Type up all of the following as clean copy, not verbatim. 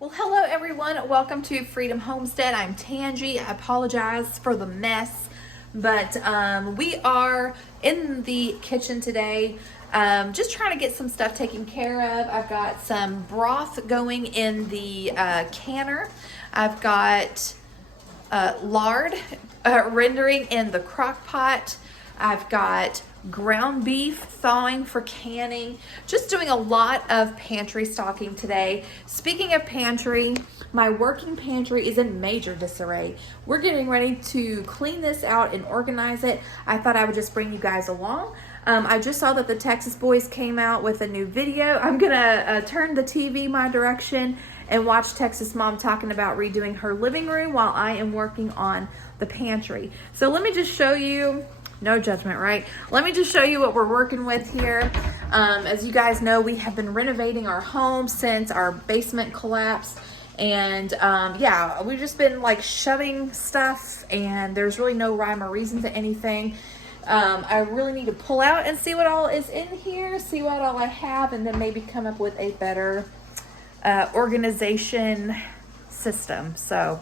Well, hello everyone. Welcome to Freedom Homestead. I'm Tangi. I apologize for the mess, but we are in the kitchen today, just trying to get some stuff taken care of. I've got some broth going in the canner. I've got lard rendering in the crock pot. I've got ground beef thawing for canning. Just doing a lot of pantry stocking today. Speaking of pantry, my working pantry is in major disarray. We're getting ready to clean this out and organize it. I thought I would just bring you guys along. I just saw that the Texas boys came out with a new video. I'm gonna turn the TV my direction and watch Texas Mom talking about redoing her living room while I am working on the pantry. So let me just show you. No judgment, right? Let me just show you what we're working with here. As you guys know, we have been renovating our home since our basement collapsed. And yeah, we've just been like shoving stuff and there's really no rhyme or reason to anything. I really need to pull out and see what all is in here, see what all I have, and then maybe come up with a better organization system. So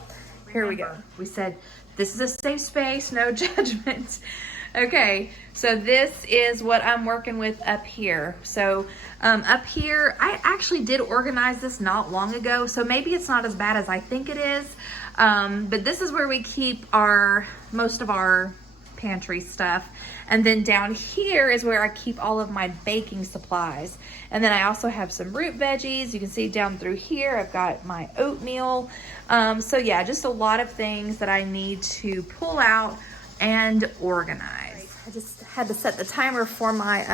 here we go. We said this is a safe space, no judgment. Okay, so this is what I'm working with up here. So up here, I actually did organize this not long ago, so maybe it's not as bad as I think it is. But this is where we keep most of our pantry stuff. And then down here is where I keep all of my baking supplies. And then I also have some root veggies. You can see down through here, I've got my oatmeal. So yeah, just a lot of things that I need to pull out and organize. I just had to set the timer for my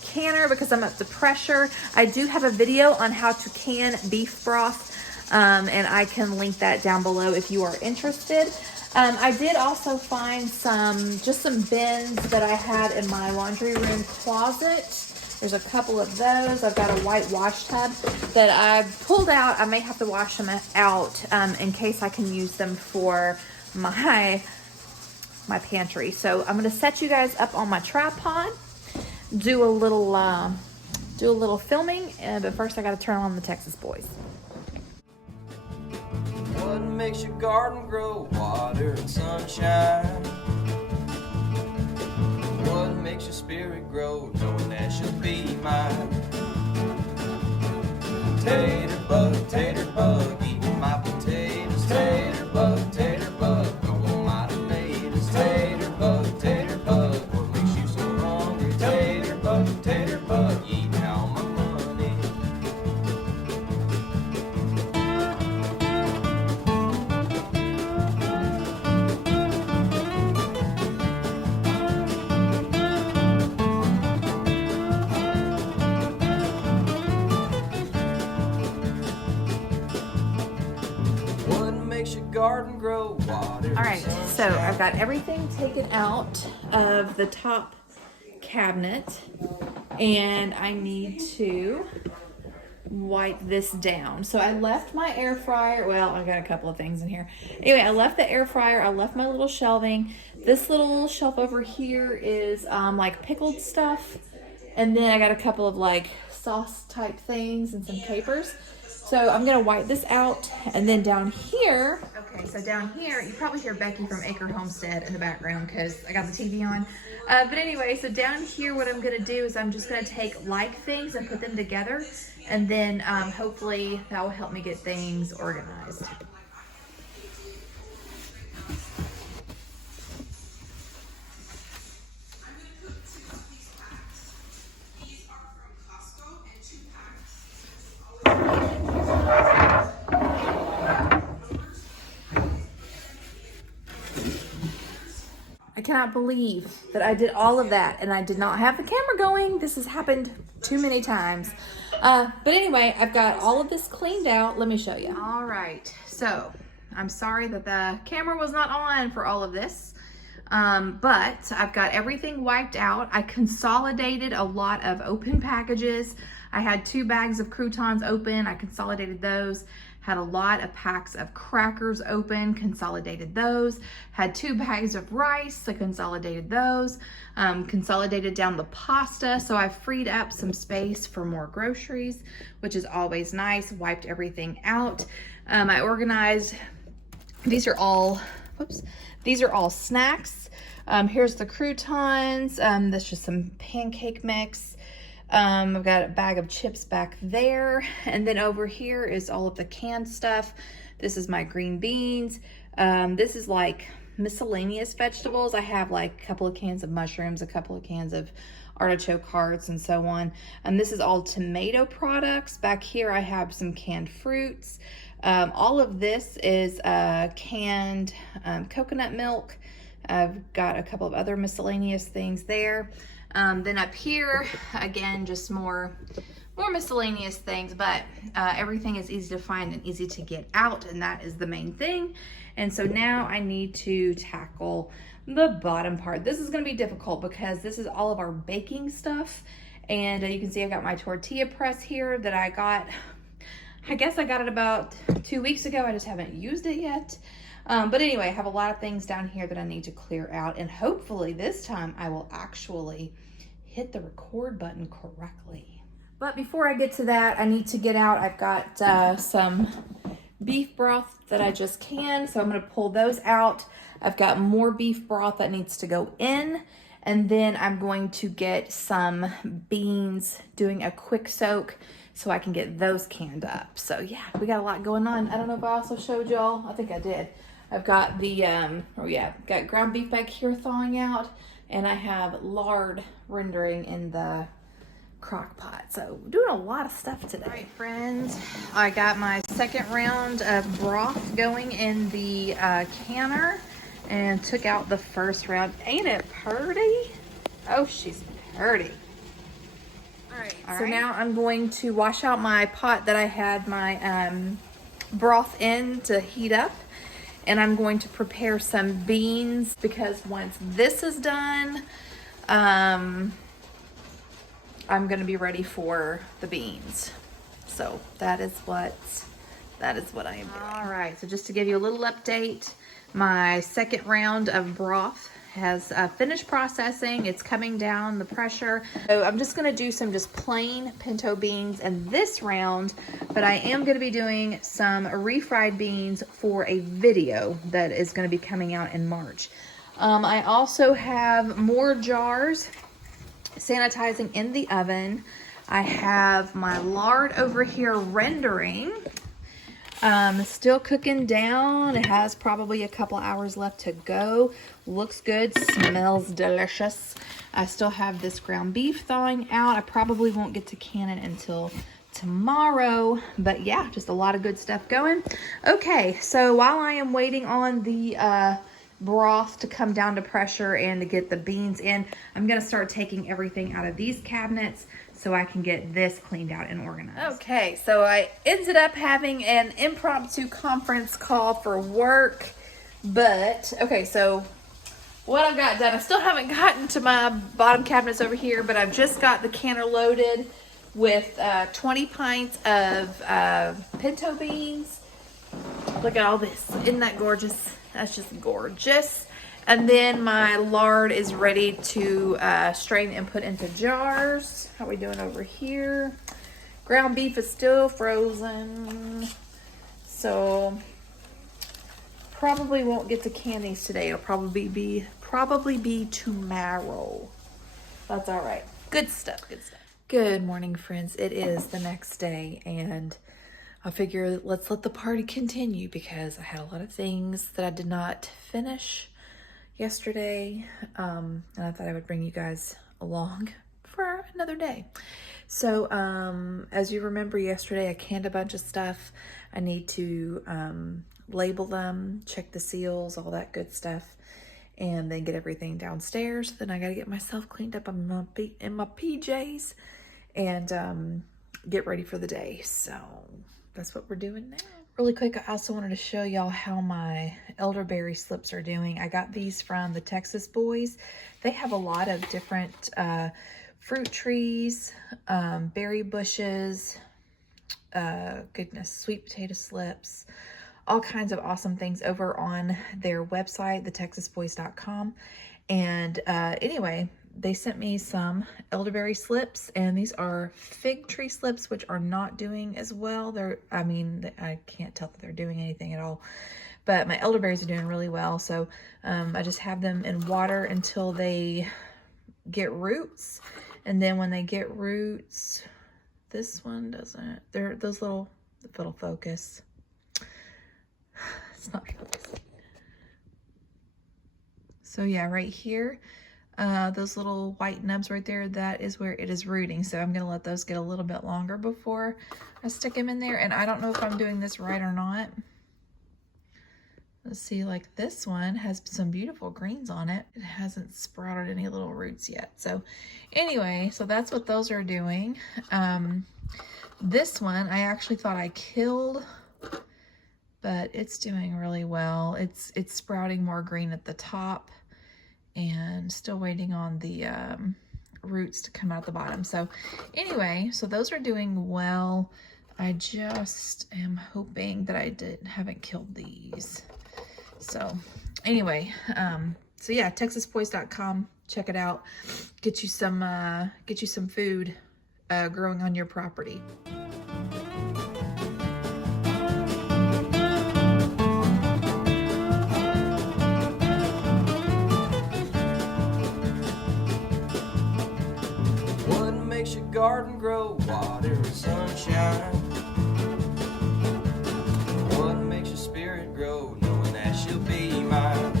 canner because I'm up to pressure. I do have a video on how to can beef broth, and I can link that down below if you are interested. I did also find just some bins that I had in my laundry room closet. There's a couple of those. I've got a white wash tub that I pulled out. I may have to wash them out in case I can use them for my pantry. So I'm gonna set you guys up on my tripod, do a little filming, but first I gotta turn on the Texas boys. What makes your garden grow? Water and sunshine. What makes your spirit grow? Knowing that she'll be mine. Tater bug, eating my potatoes. Tater bug, going my tomatoes. Tater bug, what makes you so hungry? Tater bug, eating all my money. What makes your garden grow? Water. All right, so I've got everything taken out of the top cabinet and I need to wipe this down. So I left my air fryer. Well, I got a couple of things in here. Anyway, I left the air fryer. I left my little shelving. This little shelf over here is like pickled stuff. And then I got a couple of like sauce type things and some capers. So I'm gonna wipe this out, and then down here. Okay, so down here, you probably hear Becky from Acre Homestead in the background because I got the TV on. But anyway, so down here, what I'm gonna do is I'm just gonna take like things and put them together, and then hopefully that will help me get things organized. I cannot believe that I did all of that and I did not have the camera going. This has happened too many times. But anyway, I've got all of this cleaned out. Let me show you. All right, so I'm sorry that the camera was not on for all of this. But I've got everything wiped out. I consolidated a lot of open packages. I had 2 bags of croutons open. I consolidated those. Had a lot of packs of crackers open, consolidated those. Had 2 bags of rice, I consolidated those. Consolidated down the pasta, so I freed up some space for more groceries, which is always nice. Wiped everything out. I organized, these are all snacks. Here's the croutons. That's just some pancake mix. I've got a bag of chips back there. And then over here is all of the canned stuff. This is my green beans. This is like miscellaneous vegetables. I have like a couple of cans of mushrooms, a couple of cans of artichoke hearts, and so on. And this is all tomato products. Back here I have some canned fruits. All of this is canned coconut milk. I've got a couple of other miscellaneous things there. Then up here, again, just more miscellaneous things, but everything is easy to find and easy to get out, and that is the main thing. And so now I need to tackle the bottom part. This is going to be difficult because this is all of our baking stuff, and you can see I've got my tortilla press here that I got, I guess I got it about 2 weeks ago. I just haven't used it yet. But anyway, I have a lot of things down here that I need to clear out, and hopefully this time I will actually hit the record button correctly. But before I get to that, I need to get out. I've got some beef broth that I just canned, so I'm going to pull those out. I've got more beef broth that needs to go in, and then I'm going to get some beans, doing a quick soak so I can get those canned up. So yeah, we got a lot going on. I don't know if I also showed y'all. I think I did. I've got the, got ground beef back here thawing out, and I have lard rendering in the crock pot. So we're doing a lot of stuff today. All right, friends, I got my second round of broth going in the canner and took out the first round. Ain't it pretty? Oh, she's pretty. All right, now I'm going to wash out my pot that I had my broth in to heat up. And I'm going to prepare some beans because once this is done, I'm going to be ready for the beans. So that is what I am doing. All right, so just to give you a little update, my second round of broth has finished processing. It's coming down the pressure. So I'm just gonna do some just plain pinto beans in this round, but I am gonna be doing some refried beans for a video that is gonna be coming out in March. I also have more jars sanitizing in the oven. I have my lard over here rendering. Still cooking down. It has probably a couple hours left to go. Looks good, smells delicious. I still have this ground beef thawing out. I probably won't get to can it until tomorrow, but yeah, just a lot of good stuff going. Okay, so while I am waiting on the broth to come down to pressure and to get the beans in, I'm gonna start taking everything out of these cabinets so I can get this cleaned out and organized. Okay, so I ended up having an impromptu conference call for work, but okay, so what I've got done, I still haven't gotten to my bottom cabinets over here, but I've just got the canner loaded with 20 pints of pinto beans. Look at all this, isn't that gorgeous? That's just gorgeous. And then my lard is ready to strain and put into jars. How are we doing over here? Ground beef is still frozen. So probably won't get to can these today. It'll probably be tomorrow. That's all right. Good stuff, good stuff. Good morning, friends. It is the next day, and I figure let's let the party continue because I had a lot of things that I did not finish yesterday, and I thought I would bring you guys along for another day. So as you remember yesterday, I canned a bunch of stuff. I need to label them, check the seals, all that good stuff, and then get everything downstairs. Then I gotta get myself cleaned up in my PJs and get ready for the day. So that's what we're doing now. Really quick, I also wanted to show y'all how my elderberry slips are doing. I got these from the Texas Boys. They have a lot of different fruit trees, berry bushes, goodness, sweet potato slips, all kinds of awesome things over on their website, thetexasboys.com. And anyway, they sent me some elderberry slips, and these are fig tree slips, which are not doing as well. I can't tell that they're doing anything at all, but my elderberries are doing really well. So I just have them in water until they get roots. And then when they get roots, this one doesn't, they're those little focus. It's not focusing. So yeah, right here, those little white nubs right there, that is where it is rooting. So I'm gonna let those get a little bit longer before I stick them in there. And I don't know if I'm doing this right or not. Let's see, like this one has some beautiful greens on it. It hasn't sprouted any little roots yet. So anyway, so that's what those are doing. This one, I actually thought I killed, but it's doing really well. It's sprouting more green at the top and still waiting on the roots to come out the bottom. So anyway, so those are doing well. I just am hoping that I haven't killed these. So anyway, so yeah, texasboys.com, check it out. Get you some food growing on your property. What makes your garden grow? Water and sunshine. What makes your spirit grow? Knowing that she'll be mine.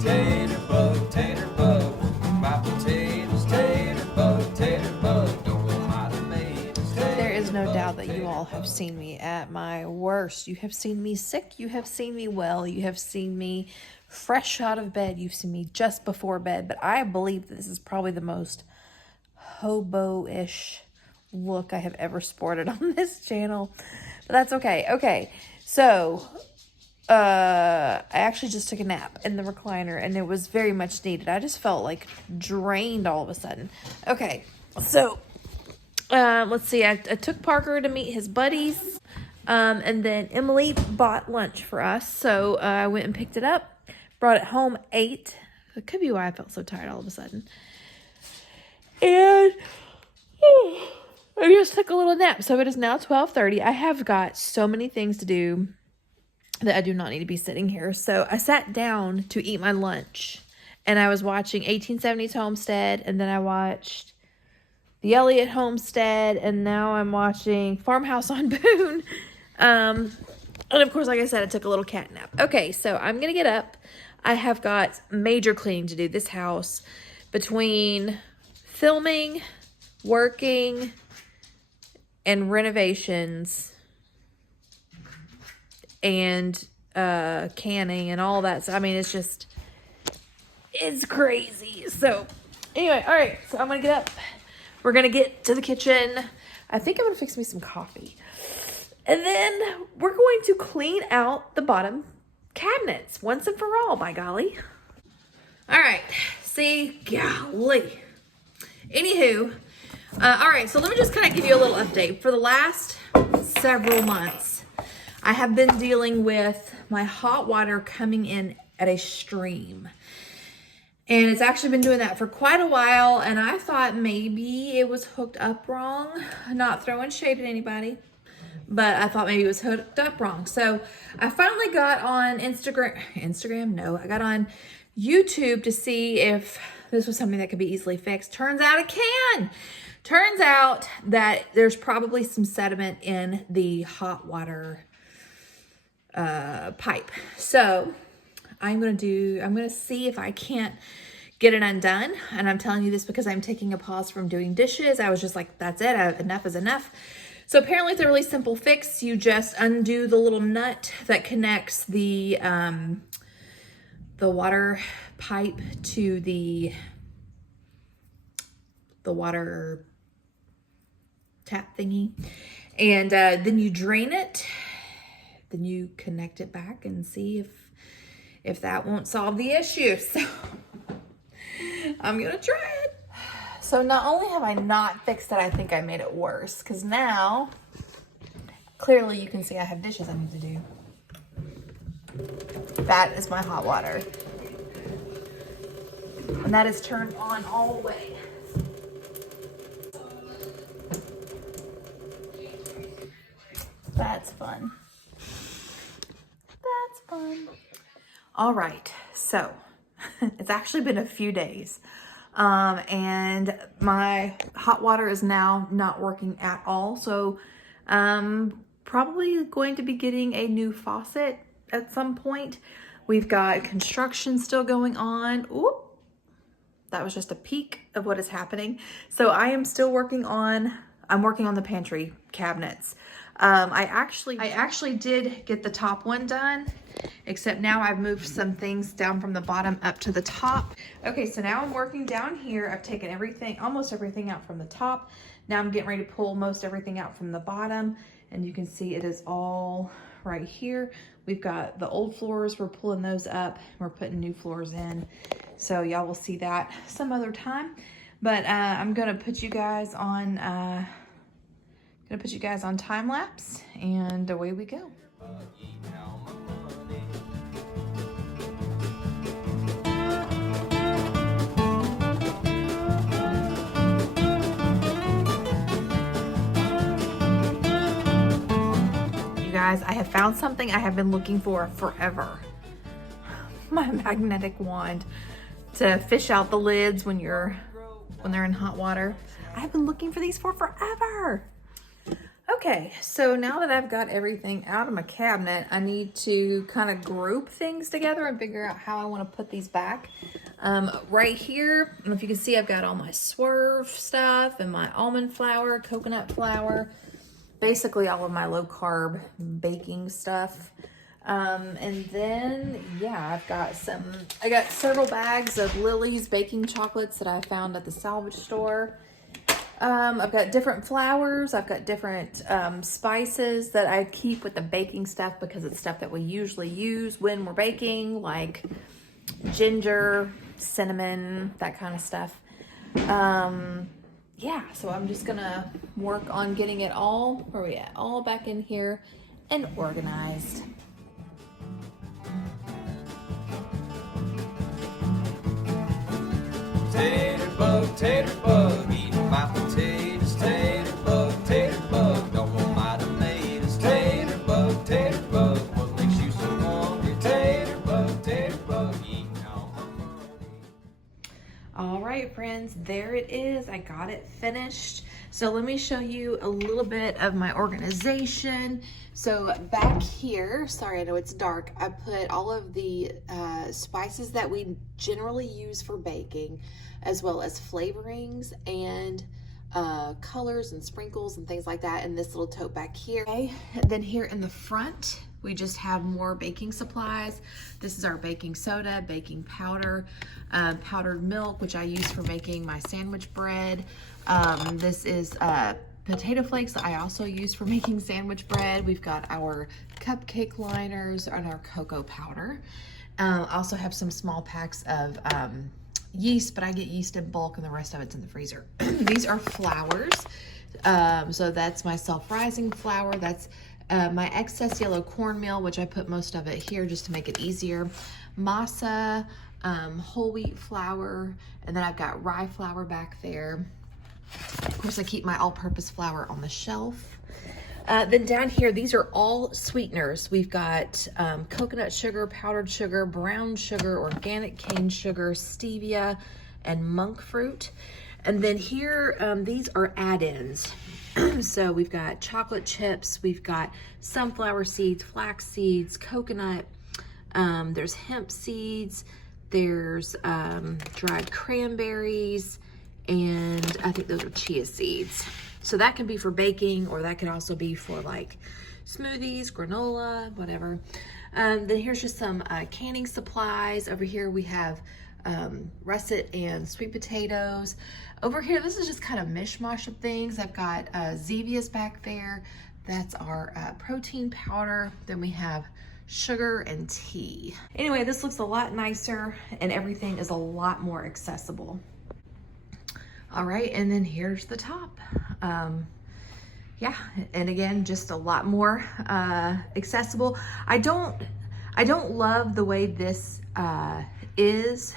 Tater bug, my potatoes. Tater bug, don't want my tomatoes. There is no doubt that you all have seen me at my worst. You have seen me sick. You have seen me well. You have seen me fresh out of bed. You've seen me just before bed. But I believe that this is probably the most hobo-ish look I have ever sported on this channel. But that's okay. Okay, so I actually just took a nap in the recliner, and it was very much needed. I just felt like drained all of a sudden. Okay, so let's see. I took Parker to meet his buddies, and then Emily bought lunch for us. So I went and picked it up, brought it home, ate. It could be why I felt so tired all of a sudden. And I just took a little nap. So it is now 12:30. I have got so many things to do that I do not need to be sitting here. So I sat down to eat my lunch, and I was watching 1870s Homestead, and then I watched the Elliott Homestead, and now I'm watching Farmhouse on Boone. And of course, like I said, I took a little cat nap. Okay, so I'm going to get up. I have got major cleaning to do. This house, between filming, working, and renovations, and canning and all that. So, I mean, it's crazy. So anyway, all right, so I'm gonna get up. We're gonna get to the kitchen. I think I'm gonna fix me some coffee, and then we're going to clean out the bottom cabinets once and for all, by golly. All right, see, golly. Anywho, all right, so let me just kind of give you a little update. For the last several months, I have been dealing with my hot water coming in at a stream. And it's actually been doing that for quite a while, and I thought maybe it was hooked up wrong. Not throwing shade at anybody, but I thought maybe it was hooked up wrong. So I finally got on Instagram? No, I got on YouTube to see if this was something that could be easily fixed. Turns out it can. Turns out that there's probably some sediment in the hot water pipe. So I'm gonna see if I can't get it undone. And I'm telling you this because I'm taking a pause from doing dishes. I was just like, that's it, enough is enough. So apparently it's a really simple fix. You just undo the little nut that connects the water pipe to the water tap thingy. And then you drain it. Then you connect it back and see if that won't solve the issue. So I'm gonna try it. So not only have I not fixed it, I think I made it worse. Because now, clearly you can see I have dishes I need to do. That is my hot water. And that is turned on all the way. That's fun. That's fun. All right, so it's actually been a few days. And my hot water is now not working at all. So probably going to be getting a new faucet at some point. We've got construction still going on. Ooh, that was just a peek of what is happening. So I am still working on, I'm working on the pantry cabinets. I actually did get the top one done, except now I've moved some things down from the bottom up to the top. Okay, so now I'm working down here. I've taken everything, almost everything out from the top. Now I'm getting ready to pull most everything out from the bottom, and you can see it is all right here. We've got the old floors, we're pulling those up, we're putting new floors in. So y'all will see that some other time. But I'm gonna put you guys on time lapse, and away we go. You guys, I have found something I have been looking for forever. My magnetic wand to fish out the lids when they're in hot water. I have been looking for these for forever. Okay, so now that I've got everything out of my cabinet, I need to kind of group things together and figure out how I want to put these back. Right here, I don't know if you can see, I've got all my Swerve stuff and my almond flour, coconut flour, basically all of my low carb baking stuff. And then, yeah, I got several bags of Lily's baking chocolates that I found at the salvage store. I've got different flours. I've got different spices that I keep with the baking stuff because it's stuff that we usually use when we're baking, like ginger, cinnamon, that kind of stuff. Yeah, so I'm just gonna work on getting it all, where we at, all back in here and organized. Tater bug, eating my potatoes. Tater bug, don't want my tomatoes. Tater bug, what makes you so hungry? Tater bug, eating all my money. All right, friends, there it is. I got it finished. So let me show you a little bit of my organization. So back here, sorry, I know it's dark, I put all of the spices that we generally use for baking, as well as flavorings and colors and sprinkles and things like that in this little tote back here. Okay. Then here in the front, we just have more baking supplies. This is our baking soda, baking powder, powdered milk, which I use for making my sandwich bread. This is potato flakes that I also use for making sandwich bread. We've got our cupcake liners and our cocoa powder. Also have some small packs of yeast, but I get yeast in bulk and the rest of it's in the freezer. These are flours. So that's my self-rising flour. That's my excess yellow cornmeal, which I put most of it here just to make it easier. Masa, whole wheat flour, and then I've got rye flour back there. Of course, I keep my all-purpose flour on the shelf. Then down here, these are all sweeteners. We've got coconut sugar, powdered sugar, brown sugar, organic cane sugar, stevia, and monk fruit. And then here, these are add-ins. So we've got chocolate chips, we've got sunflower seeds, flax seeds, coconut, there's hemp seeds, there's dried cranberries, and I think those are chia seeds. So that can be for baking, or that could also be for like smoothies, granola, whatever. Then here's just some canning supplies. Over here we have russet and sweet potatoes. Over here, this is just kind of mishmash of things. I've got Zevia's back there. That's our protein powder. Then we have sugar and tea. Anyway, this looks a lot nicer and everything is a lot more accessible. All right, and then here's the top. Yeah, and again, just a lot more accessible. I don't love the way this is.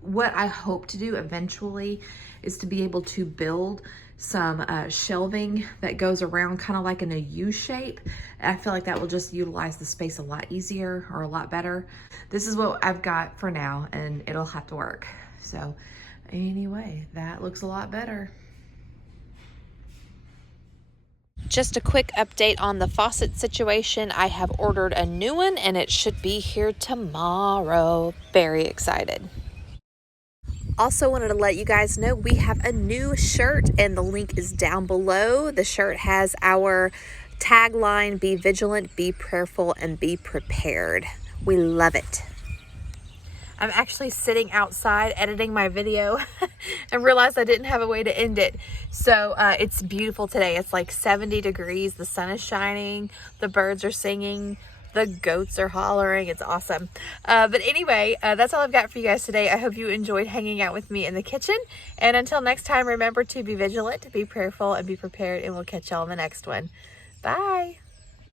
What I hope to do eventually is to be able to build some shelving that goes around kind of like in a U shape. I feel like that will just utilize the space a lot easier or a lot better. This is what I've got for now, and it'll have to work. So anyway, that looks a lot better. Just a quick update on the faucet situation. I have ordered a new one and it should be here tomorrow. Very excited. Also wanted to let you guys know we have a new shirt and the link is down below. The shirt has our tagline, be vigilant, be prayerful, and be prepared. We love it. I'm actually sitting outside editing my video and realized I didn't have a way to end it. So it's beautiful today. It's like 70 degrees. The sun is shining. The birds are singing. The goats are hollering. It's awesome. But anyway, that's all I've got for you guys today. I hope you enjoyed hanging out with me in the kitchen. And until next time, remember to be vigilant, be prayerful, and be prepared. And we'll catch y'all in the next one. Bye.